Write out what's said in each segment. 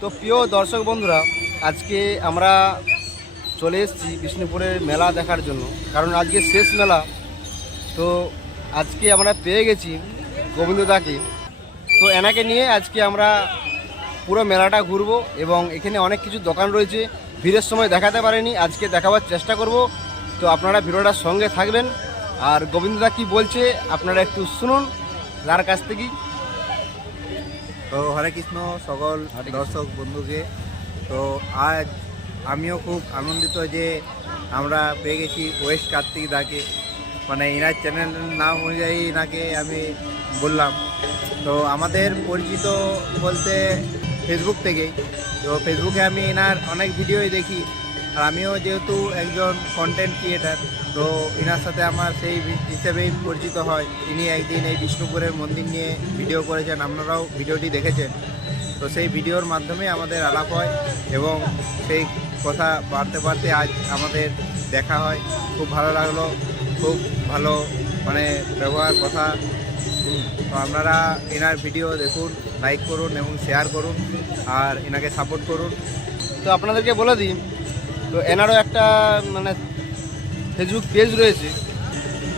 তো প্রিয় দর্শক বন্ধুরা, আজকে আমরা চলে এসেছি বিষ্ণুপুরের মেলা দেখার জন্য। কারণ আজকে শেষ মেলা, তো আজকে আমরা পেয়ে গেছি গোবিন্দদাকে। তো এনাকে নিয়ে আজকে আমরা পুরো মেলাটা ঘুরবো এবং এখানে অনেক কিছু দোকান রয়েছে। ভিড়ের সময় দেখাতে পারেনি, আজকে দেখাবার চেষ্টা করব। তো আপনারা ভিডিওটার সঙ্গে থাকবেন। আর গোবিন্দদা কি বলছে, আপনারা একটু শুনুন, তার কাছ থেকেই। তো হরে কৃষ্ণ সকল দর্শক বন্ধুকে। তো আজ আমিও খুব আনন্দিত যে আমরা পেয়ে গেছি ওয়েস্ট কার্তিক দাকে। মানে এনার চ্যানেলের নাম অনুযায়ী এনাকে আমি বললাম। তো আমাদের পরিচিত বলতে ফেসবুক থেকেই। তো ফেসবুকে আমি এনার অনেক ভিডিওই দেখি। আর আমিও যেহেতু একজন কন্টেন্ট ক্রিয়েটার তো এনার সাথে আমার সেই হিসেবেই পরিচিত হয়। তিনি একদিন এই বিষ্ণুপুরের মন্দির নিয়ে ভিডিও করেছেন, আপনারাও ভিডিওটি দেখেছেন। তো সেই ভিডিওর মাধ্যমে আমাদের আলাপ হয় এবং সেই কথা বাড়তে বাড়তে আজ আমাদের দেখা হয়। খুব ভালো লাগল, খুব ভালো মানে ব্যবহার, কথা। তো আপনারা এনার ভিডিও দেখুন লাইক করুন এবং শেয়ার করুন, আর এনাকে সাপোর্ট করুন। তো আপনাদেরকে বলে দিই তো এনারও একটা মানে ফেসবুক পেজ রয়েছে।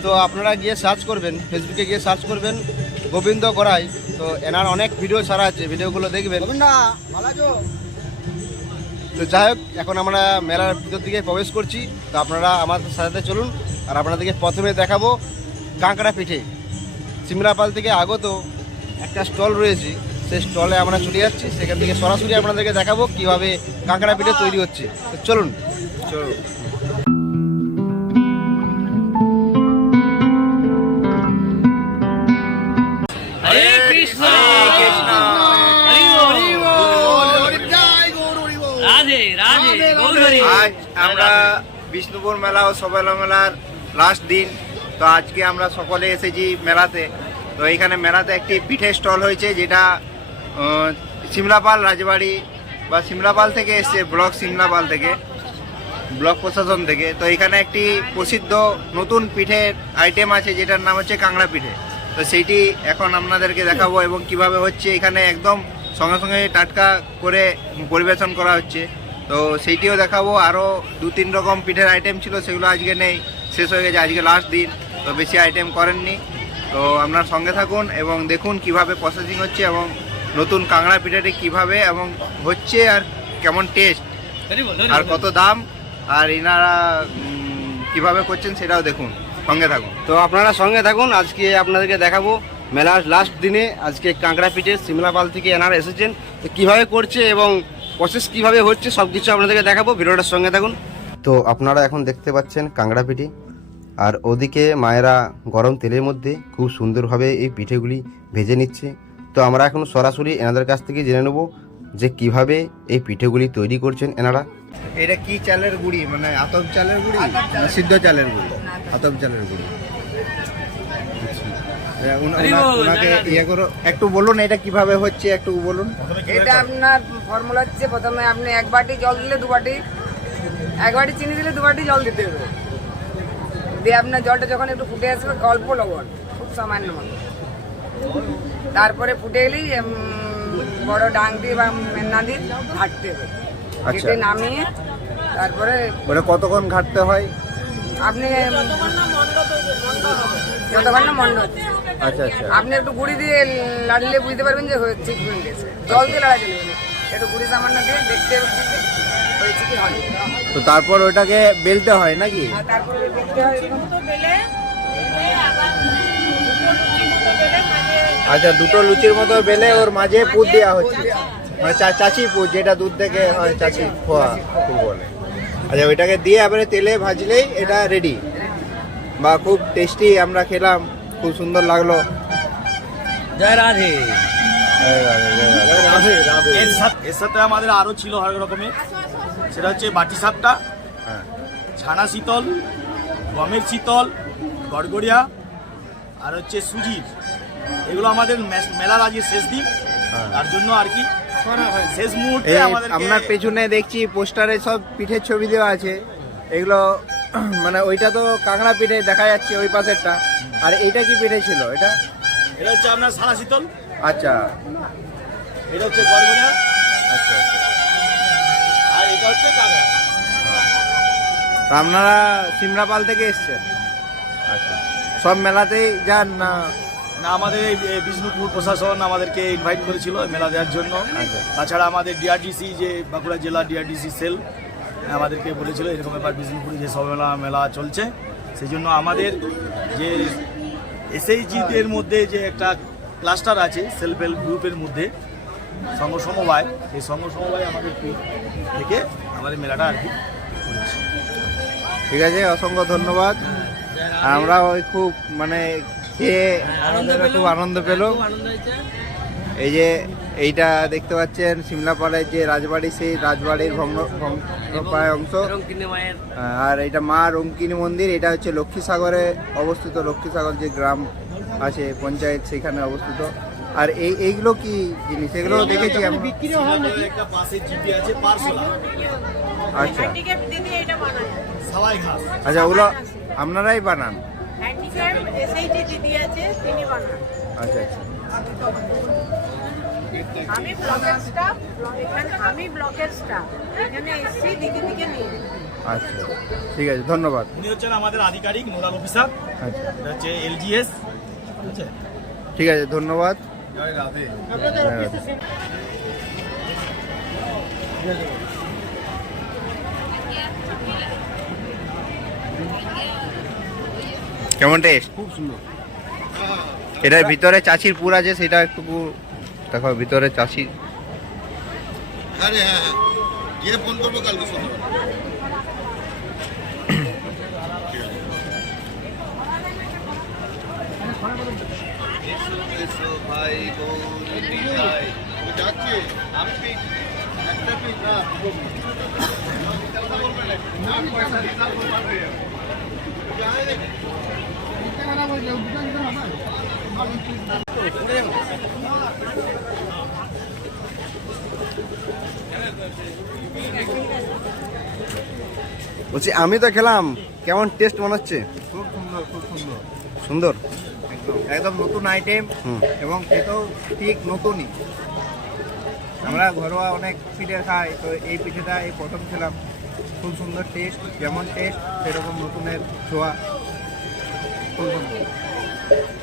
তো আপনারা গিয়ে সার্চ করবেন ফেসবুকে গিয়ে সার্চ করবেন গোবিন্দ গড়াই। তো এনার অনেক ভিডিও ছাড়া আছে ভিডিওগুলো দেখবেন। তো যাই হোক এখন আমরা মেলার ভিতর দিকে প্রবেশ করছি। তো আপনারা আমার সাথে চলুন আর আপনাদেরকে প্রথমে দেখাবো কাঁকড়া পিঠে। সিমলাপাল থেকে আগত একটা স্টল রয়েছে। সেই স্টলে আমরা চলে যাচ্ছি সেখান থেকে সরাসরি আপনাদেরকে দেখাবো কীভাবে কাঁকড়া পিঠে তৈরি হচ্ছে। তো চলুন। চলো হরে কৃষ্ণ। হরি বল। রাধে রাধে গৌরী আজ আমরা বিষ্ণুপুর মেলা ও সবেলা মেলার লাস্ট দিন তো আজকে আমরা সকলে এসেছি মেলাতে। তো এখানে মেলাতে একটি পিঠে স্টল হয়েছে যেটা সিমলাপাল রাজবাড়ি বা সিমলাপাল থেকে এসছে ব্লক সিমলাপাল থেকে, ব্লক প্রশাসন থেকে। তো এখানে একটি প্রসিদ্ধ নতুন পিঠের আইটেম আছে, যেটার নাম হচ্ছে কাংড়া পিঠে। তো সেইটি এখন আপনাদেরকে দেখাবো এবং কীভাবে হচ্ছে এখানে একদম সঙ্গে সঙ্গে টাটকা করে পরিবেশন করা হচ্ছে। তো সেইটিও দেখাবো। আরও দু তিন রকম পিঠের আইটেম ছিল, সেগুলো আজকে নেই, শেষ হয়ে গেছে আজকে লাস্ট দিন, তো বেশি আইটেম করেননি। তো আপনার সঙ্গে থাকুন এবং দেখুন কীভাবে প্রসেসিং হচ্ছে এবং নতুন কাংড়া পিঠাটি কীভাবে এবং হচ্ছে আর কেমন টেস্ট আর কত দাম? আর এনারা কীভাবে করছেন সেটাও দেখুন সঙ্গে থাকুন। তো আপনারা সঙ্গে থাকুন আজকে আপনাদেরকে দেখাবো মেলার লাস্ট দিনে আজকে কাঁকড়া পিঠে সিমলাপাল থেকে এনারা এসেছেন। তো কীভাবে করছে এবং প্রসেস কীভাবে হচ্ছে সব কিছু আপনাদেরকে দেখাবো ভিডিওটার সঙ্গে থাকুন। তো আপনারা এখন দেখতে পাচ্ছেন কাঁকড়া পিঠে। আর ওদিকে মায়েরা গরম তেলের মধ্যে খুব সুন্দরভাবে এই পিঠেগুলি ভেজে নিচ্ছে। তো আমরা এখন সরাসরি এনাদের কাছ থেকে জেনে নেব যে কীভাবে এই পিঠেগুলি তৈরি করছেন এনারা। এটা কি চালের গুড়ি? মানে আতপ চালের গুড়ি? না সিদ্ধ চালের গুড়ি। আতপ চালের গুড়ি। আচ্ছা। রাধে। ইয়ে করো একটু বলুন এটা কীভাবে হচ্ছে একটু বলুন। এটা আপনার ফর্মুলা হচ্ছে প্রথমে আপনি এক বাটি জল দিলে দু বাটি এক বাটি চিনি দিলে দু বাটি জল দিতে হবে। দিয়ে আপনার জলটা যখন একটু ফুটে আসবে অল্প লবণ খুব সামান্য মতো। তারপরে ফুটে এলেই বড় ডাং দিয়ে বা মেন্না দিয়ে ঘাটতে হবে। আচ্ছা। ঘেটে নামিয়ে তারপরে ওটা কতক্ষণ ঘাটতে হয়? আপনি যতক্ষণ না মন্ড হচ্ছে আচ্ছা আচ্ছা। আপনি একটু গুড়ি দিয়ে লাড়লে বুঝতে পারবেন যে হয়ে- ঠিক হয়ে গেছে। জল দিয়ে লাড়া চলবে না একটু গুড়ি সামান্য দিয়ে দেখতে হবে হয়েছে কি হয় তো তারপর ওটাকে বেলতে হয় নাকি? আর তারপরে দেখতে হয়। এরকম। আচ্ছা দুটো লুচির মতো বেলে ওর মাঝে পুর দেওয়া হচ্ছে। মানে চা- চাচি পুর যেটা দুধ থেকে হয় চাচি খোয়া পুর বলে। আচ্ছা ওইটাকে দিয়ে এবারে তেলে ভাজলেই এটা রেডি বা খুব টেস্টি আমরা খেলাম খুব সুন্দর লাগল। জয় রাধে। এর সাথে আমাদের আরও ছিল হরেক রকমের সেটা হচ্ছে বাটি সাপটা হ্যাঁ। ছানা শীতল গমের শীতল গড়গড়িয়া আর হচ্ছে সুজির। এগুলো আমাদের মেলার আজকে শেষ দিন। তার জন্য আর কি শেষ মুহূর্তে এই আমাদের আপনার পেছনে দেখছি পোস্টারে সব পিঠের ছবি দেওয়া আছে। এগুলো মানে ওইটা তো কাঁকড়া পিঠে দেখা যাচ্ছে ওই পাশেরটা। আর এইটা কি পিঠে ছিল এটা? এটা হচ্ছে আপনার ছানা শীতল। আচ্ছা। এটা হচ্ছে আচ্ছা আচ্ছা। তা আপনারা সিমরাপাল থেকে এসছেন? আচ্ছা। সব মেলাতেই যান না? না আমাদের এই বিষ্ণুপুর প্রশাসন আমাদেরকে ইনভাইট করেছিল মেলা দেওয়ার জন্য। তাছাড়া আমাদের ডিআরডিসি যে বাঁকুড়া জেলা ডিআরডিসি সেল আমাদেরকে বলেছিল এরকম ব্যাপার বিষ্ণুপুরে যে সব মেলা মেলা চলছে। সেই জন্য আমাদের যে এসএইচজিদের মধ্যে যে একটা ক্লাস্টার আছে সেলফ হেল্প গ্রুপের মধ্যে সংঘ সমবায় সেই সংঘ সমবায় আমাদের থেকে আমাদের মেলাটা আর কি ঠিক আছে অসংখ্য ধন্যবাদ। আমরা ওই খুব মানে খেয়ে আমাদের খুব আনন্দ পেল। এই যে এইটা দেখতে পাচ্ছেন সিমলাপালের যে রাজবাড়ি সেই রাজবাড়ির ভগ্ন ভগ্নপ্রায় অংশ। আর এটা মা রঙ্কিনী মন্দির এটা হচ্ছে লক্ষ্মীসাগরে অবস্থিত। লক্ষ্মীসাগর যে গ্রাম আছে পঞ্চায়েত সেখানে অবস্থিত। আর এই এইগুলো কি জিনিস? এগুলো দেখেছি আমি। আচ্ছা। আচ্ছা ওগুলো আপনারাই বানান। হ্যান্ডিক্যাপ এসআইটি দিদি আছে তিনি বানান। আচ্ছা আচ্ছা। আমি ব্লকের স্টাফ এখানে আমি ব্লকের স্টাফ এখানে এসছি দিদি দিকে নিয়ে। আচ্ছা ঠিক আছে ধন্যবাদ। উনি হচ্ছেন আমাদের আধিকারিক নোডাল অফিসার। আচ্ছা। হচ্ছে এলজিএস ঠিক আছে? ধন্যবাদ। জয় রাধে। কেমন টেস্ট খুব সুন্দর। এটার ভিতরে চাচির পুর আছে সেটা একটু দেখো ভিতরে চাষি আরে হ্যাঁ হ্যাঁ। গিয়ে ফোন করব কালকে ভাই যাচ্ছে আমি একটা পিস না বলছি আমি তো খেলাম। কেমন টেস্ট মনে হচ্ছে? খুব সুন্দর খুব সুন্দর। সুন্দর? একদম একদম নতুন আইটেম। এবং খেতেও ঠিক নতুনই। আমরা ঘরোয়া অনেক পিঠে খাই তো এই পিঠেটা এই প্রথম খেলাম। খুব সুন্দর টেস্ট যেমন টেস্ট সেরকম নতুনের ছোঁয়া। খুব সুন্দর